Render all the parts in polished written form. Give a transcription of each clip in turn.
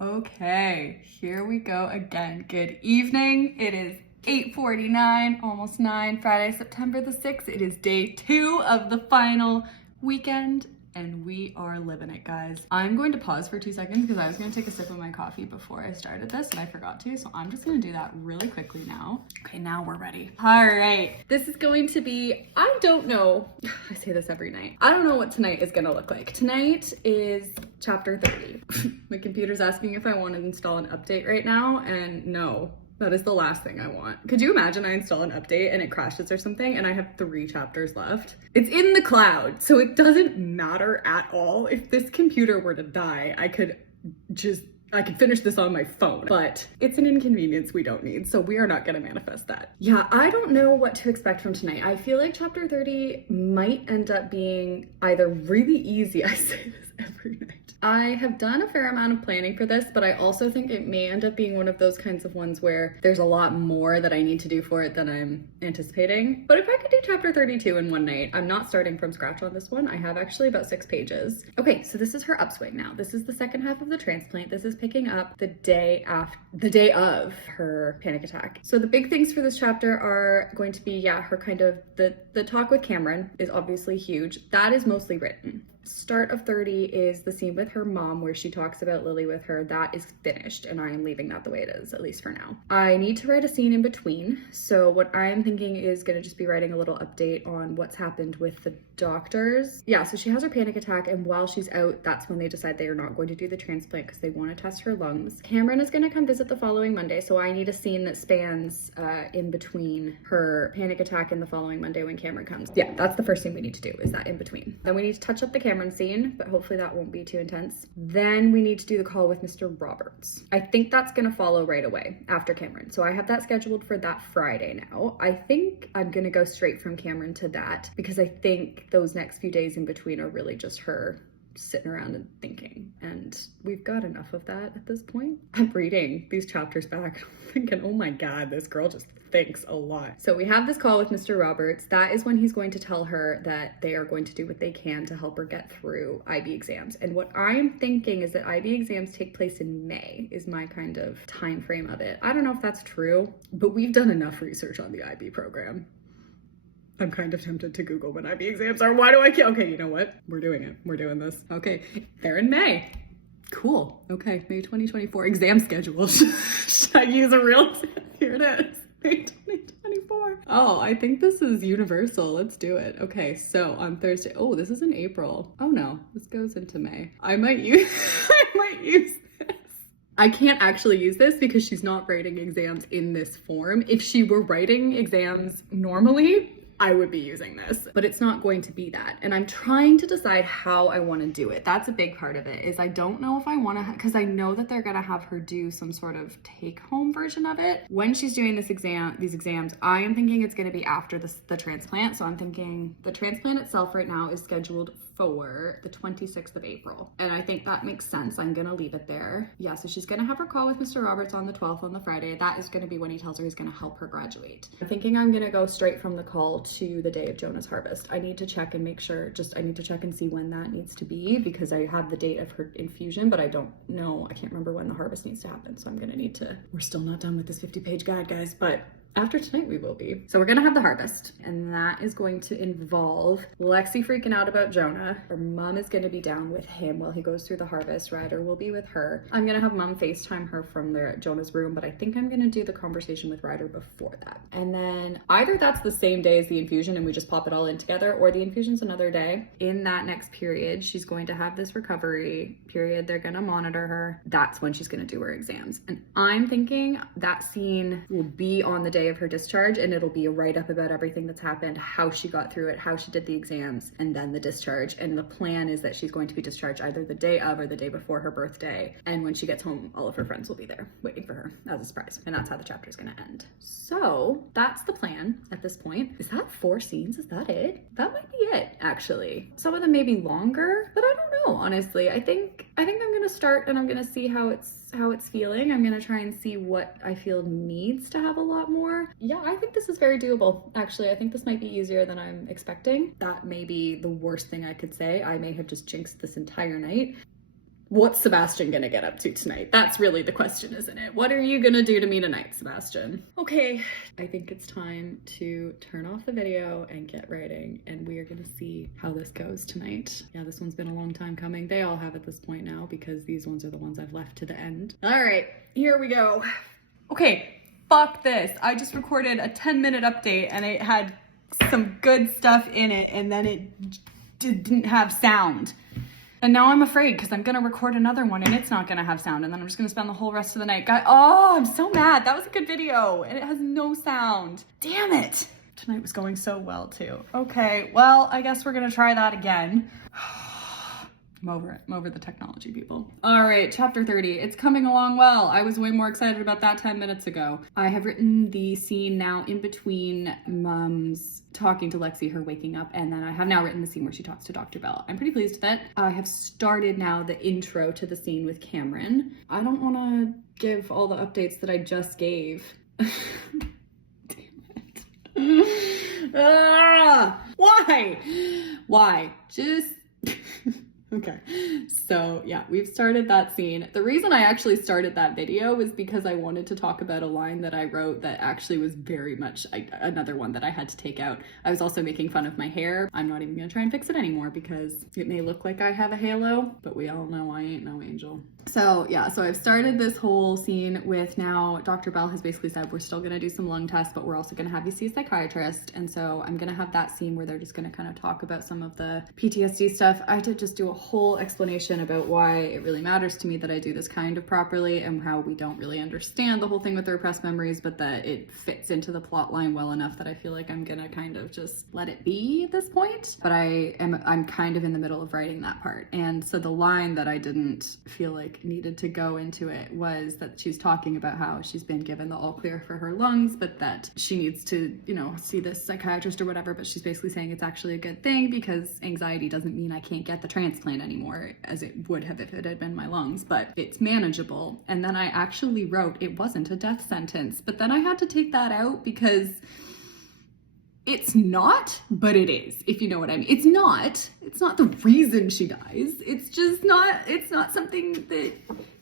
Okay, here we go again. Good evening. It is 8:49, almost 9, Friday, September the 6th. It is day 2 of the final weekend, and we are living it, guys. I'm going to pause for 2 seconds because I was going to take a sip of my coffee before I started this, and I forgot to, so I'm just going to do that really quickly now. Okay, now we're ready. All right, this is going to be, I don't know, I say this every night. I don't know what tonight is going to look like. Tonight is chapter 30. My computer's asking if I want to install an update right now, and no, that is the last thing I want. Could you imagine I install an update and it crashes or something and I have 3 chapters left? It's in the cloud, so it doesn't matter at all. If this computer were to die, I could finish this on my phone, but it's an inconvenience we don't need, so we are not gonna manifest that. Yeah, I don't know what to expect from tonight. I feel like chapter 30 might end up being either really easy, I say this every night. I have done a fair amount of planning for this, but I also think it may end up being one of those kinds of ones where there's a lot more that I need to do for it than I'm anticipating. But if I could do chapter 32 in one night, I'm not starting from scratch on this one. I have actually about 6 pages. Okay, so this is her upswing now. This is the second half of the transplant. This is picking up the day of her panic attack. So the big things for this chapter are going to be, yeah, her kind of, the talk with Cameron is obviously huge. That is mostly written. Start of 30 is the scene with her mom where she talks about Lily with her. That is finished, and I am leaving that the way it is, at least for now. I need to write a scene in between, so what I'm thinking is gonna just be writing a little update on what's happened with the doctors. Yeah, so she has her panic attack, and while she's out, that's when they decide they are not going to do the transplant because they want to test her lungs. Cameron is gonna come visit the following Monday, so I need a scene that spans in between her panic attack and the following Monday when Cameron comes. Yeah, that's the first thing we need to do, is that in between. Then we need to touch up the Cameron scene, but hopefully that won't be too intense. Then we need to do the call with Mr. Roberts. I think that's gonna follow right away after Cameron. So I have that scheduled for that Friday now. I think I'm gonna go straight from Cameron to that because I think those next few days in between are really just her sitting around and thinking, and we've got enough of that at this point. I'm reading these chapters back thinking, oh my god, this girl just thinks a lot. So we have this call with Mr. Roberts. That is when he's going to tell her that they are going to do what they can to help her get through IB exams. And what I'm thinking is that IB exams take place in May is my kind of time frame of it. I don't know if that's true, but we've done enough research on the IB program. I'm kind of tempted to Google when IB exams are. Why do I can't? Okay, you know what? We're doing it. We're doing this. Okay, they're in May. Cool. Okay, May 2024 exam schedule. Should I use a real? Here it is. May 2024. Oh, I think this is universal. Let's do it. Okay, so on Thursday. Oh, this is in April. Oh no, this goes into May. I might use this. I can't actually use this because she's not writing exams in this form. If she were writing exams normally, I would be using this, but it's not going to be that. And I'm trying to decide how I want to do it. That's a big part of it, is I don't know if I want to, because I know that they're going to have her do some sort of take-home version of it. When she's doing these exams, I am thinking it's going to be after the transplant. So I'm thinking the transplant itself right now is scheduled for the 26th of April. And I think that makes sense. I'm gonna leave it there. Yeah, so she's gonna have her call with Mr. Roberts on the 12th on the Friday. That is gonna be when he tells her he's gonna help her graduate. I'm thinking I'm gonna go straight from the call to the day of Jonah's harvest. I need to check and make sure, I need to check and see when that needs to be because I have the date of her infusion, but I don't know, I can't remember when the harvest needs to happen. So I'm gonna need to, we're still not done with this 50-page guide, guys, but after tonight we will be. So we're gonna have the harvest, and that is going to involve Lexi freaking out about Jonah. Her mom is gonna be down with him while he goes through the harvest. Ryder will be with her. I'm gonna have mom FaceTime her from Jonah's room, but I think I'm gonna do the conversation with Ryder before that. And then either that's the same day as the infusion and we just pop it all in together, or the infusion's another day. In that next period, she's going to have this recovery period. They're gonna monitor her. That's when she's gonna do her exams. And I'm thinking that scene will be on the day of her discharge, and it'll be a write-up about everything that's happened, how she got through it, how she did the exams, and then the discharge. And the plan is that she's going to be discharged either the day of or the day before her birthday. And when she gets home, all of her friends will be there waiting for her as a surprise. And that's how the chapter is going to end. So that's the plan at this point. Is that 4 scenes? Is that it? That might be it, actually. Some of them may be longer, but I don't know, honestly. I think I'm going to start and I'm going to see how it's feeling. I'm gonna try and see what I feel needs to have a lot more. Yeah, I think this is very doable. Actually, I think this might be easier than I'm expecting. That may be the worst thing I could say. I may have just jinxed this entire night. What's Sebastian gonna get up to tonight? That's really the question, isn't it? What are you gonna do to me tonight, Sebastian? Okay, I think it's time to turn off the video and get writing, and we are gonna see how this goes tonight. Yeah, this one's been a long time coming. They all have at this point now because these ones are the ones I've left to the end. All right, here we go. Okay, fuck this. I just recorded a 10-minute update and it had some good stuff in it, and then it didn't have sound. And now I'm afraid because I'm gonna record another one and it's not gonna have sound, and then I'm just gonna spend the whole rest of the night. Oh, I'm so mad. That was a good video and it has no sound. Damn it. Tonight was going so well too. Okay, well, I guess we're gonna try that again. I'm over it. I'm over the technology, people. All right, chapter 30. It's coming along well. I was way more excited about that 10 minutes ago. I have written the scene now in between Mom's talking to Lexi, her waking up, and then I have now written the scene where she talks to Dr. Bell. I'm pretty pleased with it. I have started now the intro to the scene with Cameron. I don't want to give all the updates that I just gave. Damn it. Why? Why? Just... Okay, so yeah, we've started that scene. The reason I actually started that video was because I wanted to talk about a line that I wrote that actually was very much another one that I had to take out. I was also making fun of my hair. I'm not even gonna try and fix it anymore because it may look like I have a halo, but we all know I ain't no angel. So yeah, so I've started this whole scene with now Dr. Bell has basically said we're still gonna do some lung tests, but we're also gonna have you see a psychiatrist. And so I'm gonna have that scene where they're just gonna kind of talk about some of the PTSD stuff. I did just do a whole explanation about why it really matters to me that I do this kind of properly and how we don't really understand the whole thing with the repressed memories, but that it fits into the plot line well enough that I feel like I'm gonna kind of just let it be at this point. But I'm kind of in the middle of writing that part. And so the line that I didn't feel like needed to go into it was that she's talking about how she's been given the all clear for her lungs, but that she needs to, you know, see this psychiatrist or whatever, but she's basically saying it's actually a good thing because anxiety doesn't mean I can't get the transplant anymore as it would have if it had been my lungs, but it's manageable. And then I actually wrote it wasn't a death sentence, but then I had to take that out because it's not, but it is, if you know what I mean. It's not the reason she dies. It's just not, it's not something that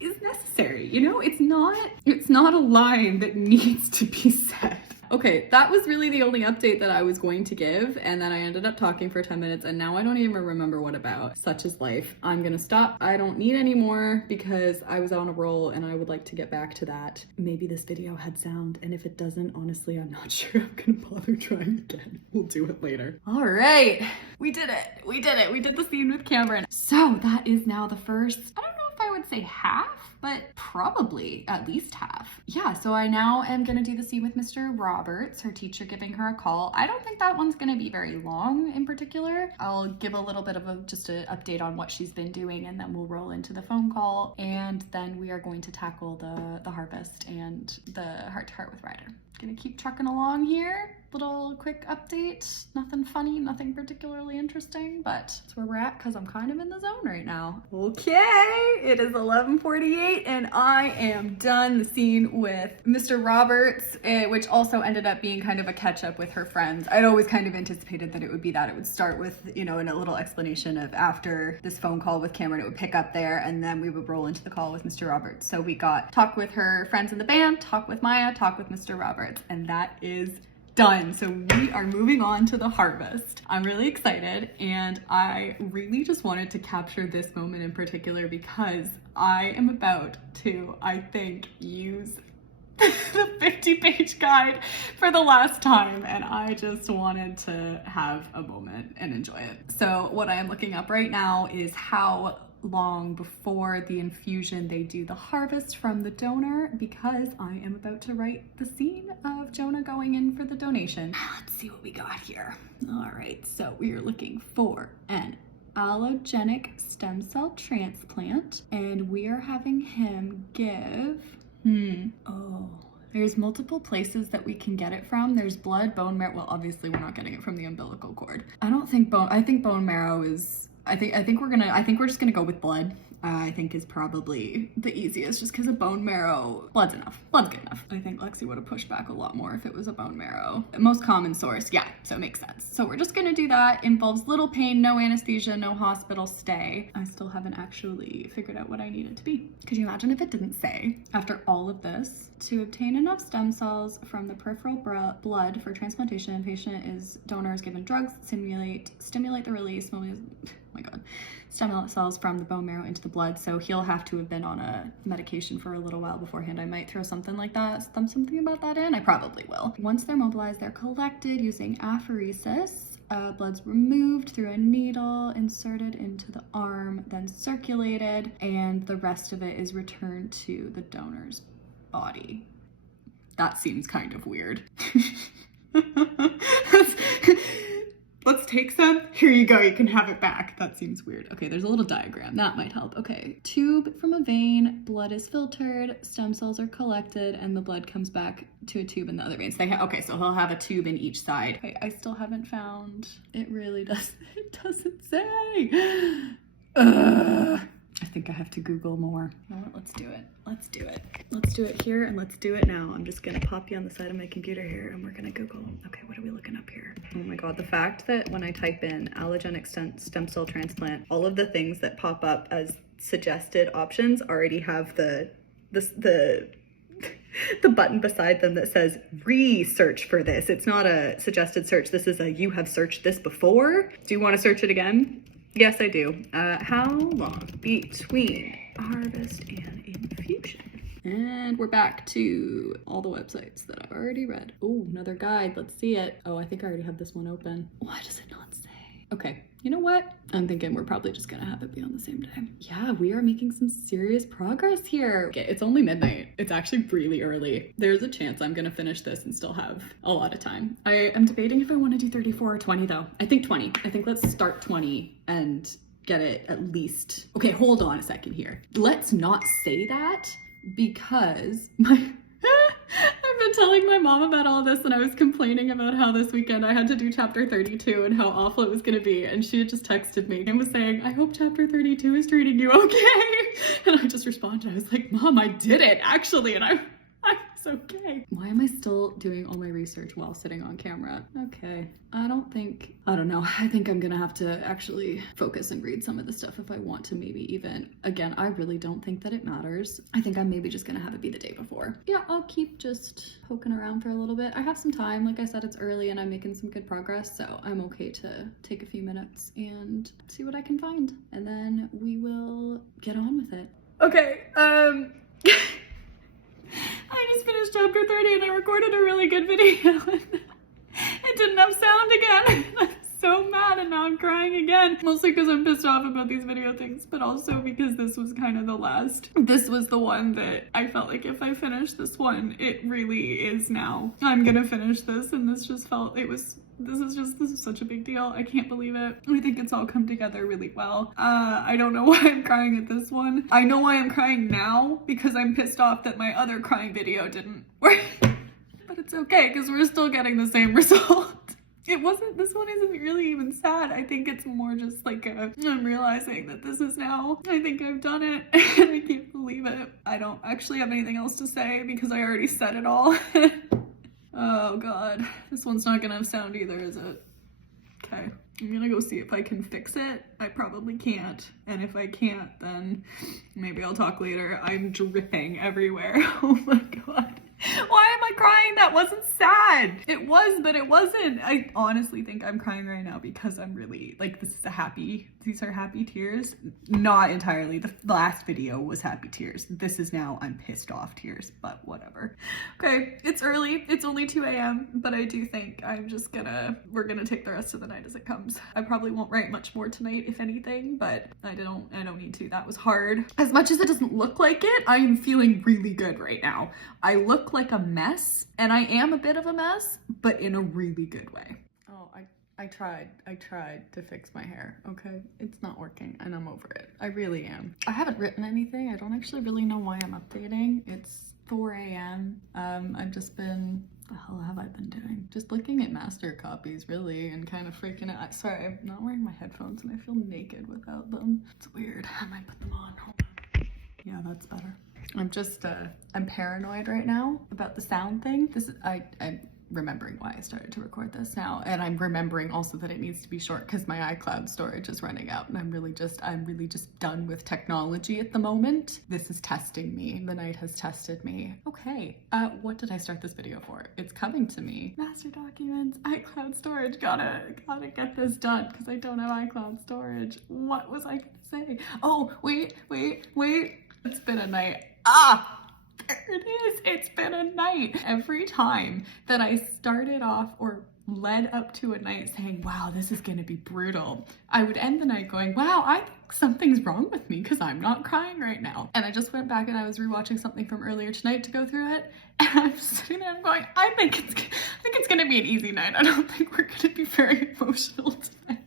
is necessary, you know? It's not a line that needs to be said. Okay, that was really the only update that I was going to give, and then I ended up talking for 10 minutes, and now I don't even remember what about. Such is life. I'm gonna stop. I don't need any more because I was on a roll, and I would like to get back to that. Maybe this video had sound, and if it doesn't, honestly, I'm not sure I'm gonna bother trying again. We'll do it later. All right, we did it. We did it. We did the scene with Cameron. So that is now the first, I don't know if I would say half, but probably at least half. Yeah, so I now am gonna do the scene with Mr. Roberts, her teacher giving her a call. I don't think that one's gonna be very long in particular. I'll give a little bit of just an update on what she's been doing, and then we'll roll into the phone call, and then we are going to tackle the harvest and the heart-to-heart with Ryder. Gonna keep trucking along here. Little quick update. Nothing funny, nothing particularly interesting, but that's where we're at because I'm kind of in the zone right now. Okay, it is 11:48 and I am done the scene with Mr. Roberts, which also ended up being kind of a catch up with her friends. I'd always kind of anticipated that it would be that. It would start with, you know, in a little explanation of after this phone call with Cameron, it would pick up there, and then we would roll into the call with Mr. Roberts. So we got talk with her friends in the band, talk with Maya, talk with Mr. Roberts, and that is done. So we are moving on to the harvest. I'm really excited, and I really just wanted to capture this moment in particular because I am about to, I think, use the 50-page guide for the last time, and I just wanted to have a moment and enjoy it. So what I am looking up right now is how long before the infusion they do the harvest from the donor, because I am about to write the scene of Jonah going in for the donation. Let's see what we got here. All right, so we are looking for an allogenic stem cell transplant, and we are having him give, there's multiple places that we can get it from. There's blood, bone marrow. Well, obviously we're not getting it from the umbilical cord. I think bone marrow is, I think we're just gonna go with blood. I think is probably the easiest, just because a bone marrow, blood's enough. Blood's good enough. I think Lexi would have pushed back a lot more if it was a bone marrow. Most common source, yeah, so it makes sense. So we're just gonna do that. Involves little pain, no anesthesia, no hospital stay. I still haven't actually figured out what I need it to be. Could you imagine if it didn't say? After all of this, to obtain enough stem cells from the peripheral blood for transplantation, donor is given drugs that stimulate the release, oh my god, stem cells from the bone marrow into the blood. So he'll have to have been on a medication for a little while beforehand. I might throw something like that, something about that in. I probably will. Once they're mobilized, they're collected using apheresis. Blood's removed through a needle, inserted into the arm, then circulated, and the rest of it is returned to the donor's body. That seems kind of weird. Let's take some. Here you go, you can have it back. That seems weird. Okay, there's a little diagram. That might help. Okay, tube from a vein, blood is filtered, stem cells are collected, and the blood comes back to a tube in the other veins. Okay, so he'll have a tube in each side. Okay, I still haven't found, it really doesn't, it doesn't say. I think I have to Google more. You know what? Let's do it. Let's do it. Let's do it here and let's do it now. I'm just gonna pop you on the side of my computer here and we're gonna Google. Okay, what are we looking up here? Oh my god, the fact that when I type in allogenic stem cell transplant, all of the things that pop up as suggested options already have the button beside them that says research for this. It's not a suggested search. This is a you have searched this before. Do you want to search it again? Yes, I do. How long between harvest and infusion? And we're back to all the websites that I've already read. Oh, another guide. Let's see it. Oh, I think I already have this one open. Why does it not say? Okay, you know what? I'm thinking we're probably just gonna have it be on the same day. Yeah, we are making some serious progress here. Okay, it's only midnight. It's actually really early. There's a chance I'm gonna finish this and still have a lot of time. I am debating if I wanna do 34 or 20 though. I think 20. I think let's start 20 and get it at least. Okay, hold on a second here. Let's not say that because I've been telling my mom about all this and I was complaining about how this weekend I had to do chapter 32 and how awful it was going to be, and she had just texted me and was saying, I hope chapter 32 is treating you okay. And I just responded, I was like, Mom, I did it actually, and I was okay. Why am I still doing all my research while sitting on camera? Okay, I don't know. I think I'm gonna have to actually focus and read some of the stuff if I want to maybe even, again, I really don't think that it matters. I think I'm maybe just gonna have it be the day before. Yeah, I'll keep just poking around for a little bit. I have some time. Like I said, it's early and I'm making some good progress, so I'm okay to take a few minutes and see what I can find. And then we will get on with it. Okay, I just finished chapter 30 and I recorded a really good video. It didn't have sound again. I'm so mad and now I'm crying again. Mostly because I'm pissed off about these video things, but also because this was kind of the last. This was the one that I felt like if I finish this one, it really is now. I'm gonna finish this, and this just felt, this is such a big deal. I can't believe it. I think it's all come together really well. I don't know why I'm crying at this one. I know why I'm crying now, because I'm pissed off that my other crying video didn't work. But it's okay, because we're still getting the same result. This one isn't really even sad. I think it's more just like I'm realizing that this is now, I think I've done it, and I can't believe it. I don't actually have anything else to say because I already said it all. Oh god, this one's not gonna have sound either, is it? Okay, I'm gonna go see if I can fix it. I probably can't, and if I can't, then maybe I'll talk later. I'm dripping everywhere. Oh my god. Why am I crying? That wasn't sad. It was, but it wasn't. I honestly think I'm crying right now because I'm really, like, these are happy tears. Not entirely. The last video was happy tears. This is now I'm pissed off tears, but whatever. Okay, it's early. It's only 2 a.m., but I do think we're gonna take the rest of the night as it comes. I probably won't write much more tonight, if anything, but I don't need to. That was hard. As much as it doesn't look like it, I am feeling really good right now. I look like a mess, and I am a bit of a mess, but in a really good way. Oh, I tried to fix my hair, okay? It's not working, and I'm over it. I really am. I haven't written anything. I don't actually really know why I'm updating. It's 4 a.m. I've just been The hell have I been doing? Just looking at master copies, really, and kind of freaking out. Sorry, I'm not wearing my headphones and I feel naked without them. It's weird. I might put them on. Hold on. Yeah, that's better. I'm just, I'm paranoid right now about the sound thing. This is, I'm remembering why I started to record this now, and I'm remembering also that it needs to be short because my iCloud storage is running out, and I'm really just done with technology at the moment. This is testing me. The night has tested me. Okay, what did I start this video for? It's coming to me. Master documents, iCloud storage. Gotta get this done because I don't have iCloud storage. What was I gonna say? Oh, wait. It's been a night. There it is. It's been a night. Every time that I started off or led up to a night saying, wow, this is going to be brutal, I would end the night going, wow, I think something's wrong with me because I'm not crying right now. And I just went back and I was rewatching something from earlier tonight to go through it. And I'm sitting there and going, I think it's going to be an easy night. I don't think we're going to be very emotional tonight.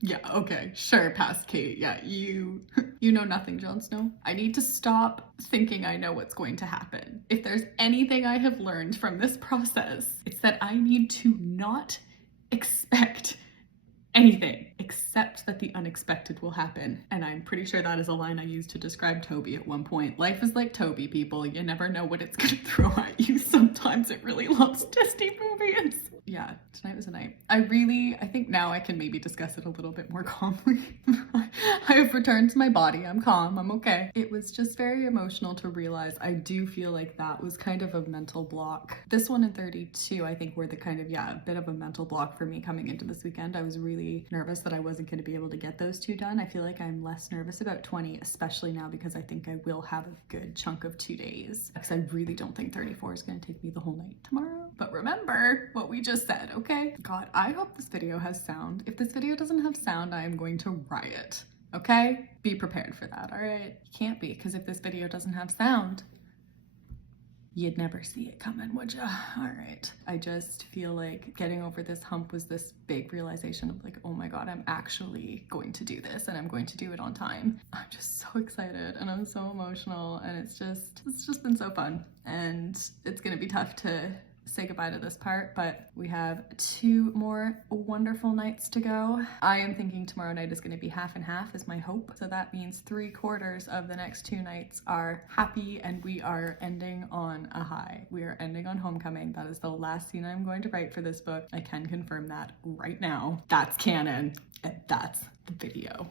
Yeah, okay, sure, past Kate. Yeah, you know nothing, Jon Snow. I need to stop thinking I know what's going to happen. If there's anything I have learned from this process, it's that I need to not expect anything except that the unexpected will happen. And I'm pretty sure that is a line I used to describe Toby at one point. Life is like Toby, people. You never know what it's gonna throw at you. Sometimes it really loves Disney movies. Yeah, tonight was a night. I think now I can maybe discuss it a little bit more calmly. I have returned to my body. I'm calm. I'm okay. It was just very emotional to realize I do feel like that was kind of a mental block. This one and 32, I think, were the kind of, yeah, a bit of a mental block for me coming into this weekend. I was really nervous that I wasn't going to be able to get those two done. I feel like I'm less nervous about 20, especially now because I think I will have a good chunk of 2 days. Because I really don't think 34 is going to take me the whole night tomorrow. But remember what we just said, okay? God, I hope this video has sound. If this video doesn't have sound, I am going to riot, okay? Be prepared for that, all right? You can't be, because if this video doesn't have sound, you'd never see it coming, would ya? All right. I just feel like getting over this hump was this big realization of like, oh my God, I'm actually going to do this and I'm going to do it on time. I'm just so excited and I'm so emotional, and it's just been so fun. And it's gonna be tough to say goodbye to this part, but we have 2 more wonderful nights to go. I am thinking tomorrow night is going to be half and half is my hope. So that means 3/4 of the next 2 nights are happy and we are ending on a high. We are ending on homecoming. That is the last scene I'm going to write for this book. I can confirm that right now. That's canon and that's the video.